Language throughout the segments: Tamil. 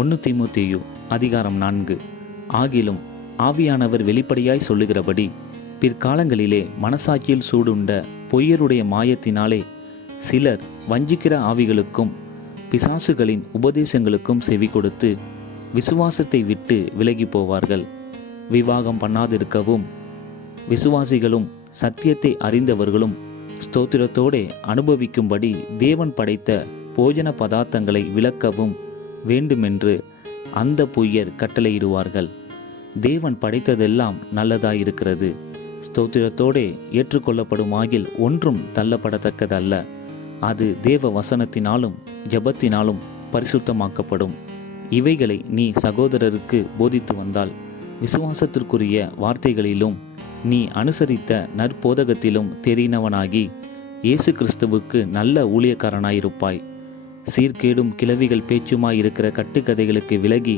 1 தீமோத்தேயு அதிகாரம் 4. ஆகிலும் ஆவியானவர் வெளிப்படையாய் சொல்லுகிறபடி பிற்காலங்களிலே மனசாட்சியில் சூடுண்ட பொய்யருடைய மாயத்தினாலே சிலர் வஞ்சிக்கிற ஆவிகளுக்கும் பிசாசுகளின் உபதேசங்களுக்கும் செவி கொடுத்து விசுவாசத்தை விட்டு விலகி போவார்கள். விவாகம் பண்ணாதிருக்கவும் விசுவாசிகளும் சத்தியத்தை அறிந்தவர்களும் ஸ்தோத்திரத்தோடே அனுபவிக்கும்படி தேவன் படைத்த போஜன பதார்த்தங்களை விலக்கவும் வேண்டுமென்று அந்த பொய்யர் கட்டளையிடுவார்கள். தேவன் படைத்ததெல்லாம் நல்லதாயிருக்கிறது, ஸ்தோத்திரத்தோடே ஏற்றுக்கொள்ளப்படுமாகில் ஒன்றும் தள்ளப்படத்தக்கதல்ல. அது தேவ வசனத்தினாலும் ஜெபத்தினாலும் பரிசுத்தமாக்கப்படும். இவைகளை நீ சகோதரருக்கு போதித்து வந்தால் விசுவாசத்திற்குரிய வார்த்தைகளிலும் நீ அனுசரித்த நற்போதகத்திலும் தெரிந்தவனாகி இயேசு கிறிஸ்துவுக்கு நல்ல ஊழியக்காரனாயிருப்பாய். சீர்கேடும் கிளவிகள் பேச்சுமாயிருக்கிற கட்டுக்கதைகளுக்கு விலகி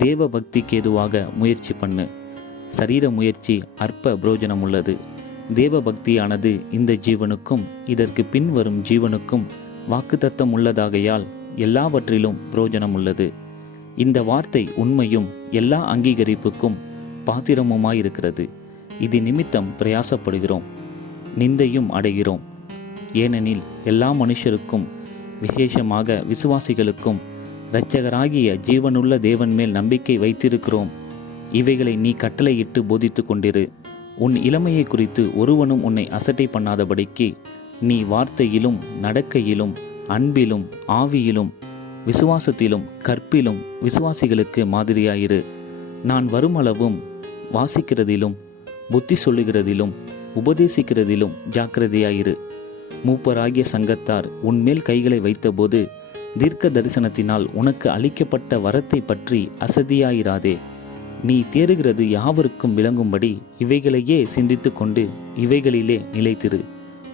தேவ பக்திக்கு ஏதுவாக முயற்சி பண்ணு. சரீர முயற்சி அற்ப புரோஜனம் உள்ளது. தேவ பக்தியானது இந்த ஜீவனுக்கும் இதற்கு பின் வரும் ஜீவனுக்கும் வாக்குத்தத்தம் உள்ளதாகையால் எல்லாவற்றிலும் புரோஜனம் உள்ளது. இந்த வார்த்தை உண்மையும் எல்லா அங்கீகரிப்புக்கும் பாத்திரமுமாயிருக்கிறது. இது நிமித்தம் பிரயாசப்படுகிறோம், நிந்தையும் அடைகிறோம். ஏனெனில் எல்லா மனுஷருக்கும் விசேஷமாக விசுவாசிகளுக்கும் இரட்சகராகிய ஜீவனுள்ள தேவன் மேல் நம்பிக்கை வைத்திருக்கிறோம். இவைகளை நீ கட்டளையிட்டு போதித்து கொண்டிரு. உன் இளமையை குறித்து ஒருவனும் உன்னை அசட்டை பண்ணாதபடிக்கு நீ வார்த்தையிலும் நடக்கையிலும் அன்பிலும் ஆவியிலும் விசுவாசத்திலும் கற்பிலும் விசுவாசிகளுக்கு மாதிரியாயிரு. நான் வருமளவும் வாசிக்கிறதிலும் புத்தி சொல்லுகிறதிலும் உபதேசிக்கிறதிலும் ஜாக்கிரதையாயிரு. மூப்பராகிய சங்கத்தார் உன்மேல் கைகளை வைத்தபோது தீர்க்க தரிசனத்தினால் உனக்கு அளிக்கப்பட்ட வரத்தை பற்றி அசதியாயிராதே. நீ தேறுகிறது யாவருக்கும் விளங்கும்படி இவைகளையே சிந்தித்து கொண்டு இவைகளிலே நிலைத்திரு.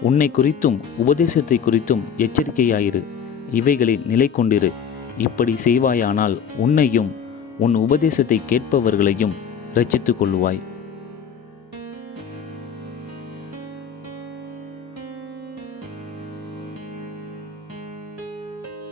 உன்னை குறித்தும் உபதேசத்தை குறித்தும் எச்சரிக்கையாயிரு. இவைகளில் நிலை கொண்டிரு. இப்படி செய்வாயானால் உன்னையும் உன் உபதேசத்தை கேட்பவர்களையும் இரட்சித்துக் கொள்ளுவாய்.